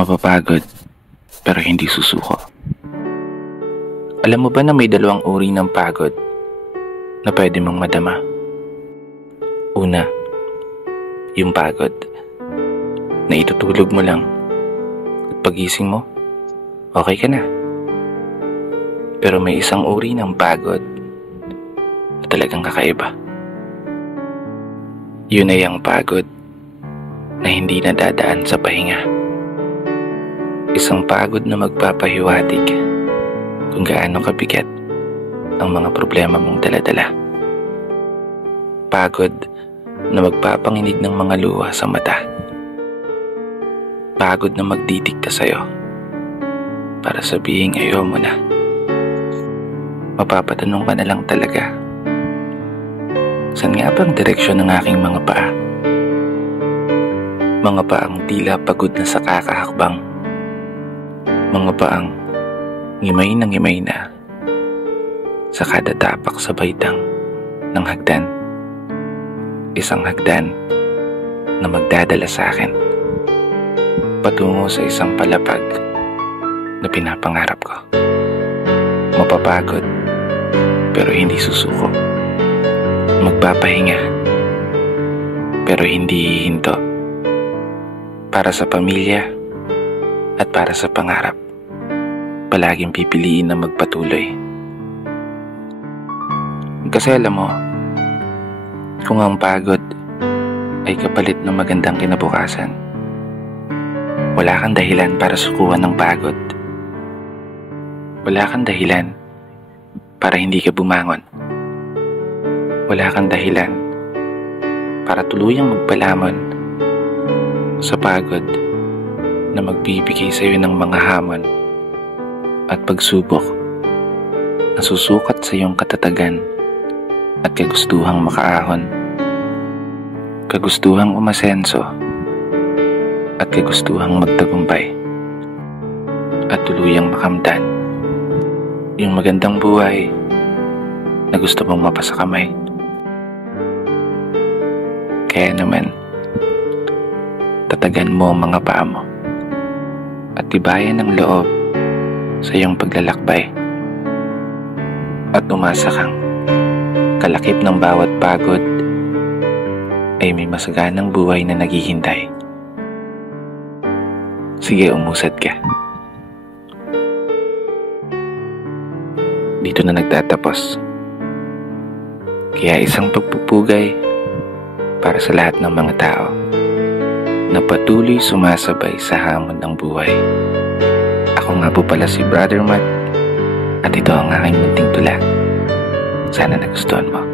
Mapapagod, pero hindi susuko. Alam mo ba na may dalawang uri ng pagod na pwede mong madama? Una, yung pagod na itutulog mo lang at pagising mo, okay ka na. Pero may isang uri ng pagod na talagang kakaiba. Yun ay ang pagod na hindi nadadaan sa pahinga. Isang pagod na magpapahiwatig kung gaano kabigat ang mga problema mong daladala. Pagod na magpapanginig ng mga luha sa mata. Pagod na magdidikta sa'yo para sabihin ayaw mo na. Mapapatanong ka na lang talaga, saan nga ba ang direksyon ng aking mga paa? Mga paang tila pagod na sa kakahakbang. Mga paang ngimay na sa kada tapak sa baitang ng hagdan. Isang hagdan na magdadala sa akin patungo sa isang palapag na pinapangarap ko. Mapapagod pero hindi susuko. Magpapahinga pero hindi hihinto. Para sa pamilya at para sa pangarap, palaging pipiliin na magpatuloy. Kasi alam mo, kung ang pagod ay kapalit ng magandang kinabukasan, wala kang dahilan para sukuan ng pagod. Wala kang dahilan para hindi ka bumangon. Wala kang dahilan para tuluyang magpalamon sa pagod na magbibigay sa iyo ng mga hamon at pagsubok na susukat sa iyong katatagan at kagustuhang makaahon, kagustuhang umasenso at kagustuhang magtagumpay at tuluyang makamtan yung magandang buhay na gusto mong mapasakamay. Kaya naman, tatagan mo ang mga paa mo at tibayan ng loob sa iyong paglalakbay at umasa kang kalakip ng bawat pagod ay may masaganang buhay na naghihintay. Sige, umusad ka. Dito na nagtatapos. Kaya isang pagpupugay para sa lahat ng mga tao na patuloy sumasabay sa hamon ng buhay. Ako nga po pala si Brother Matt at ito ang aking munting tula. Sana nagustuhan mo.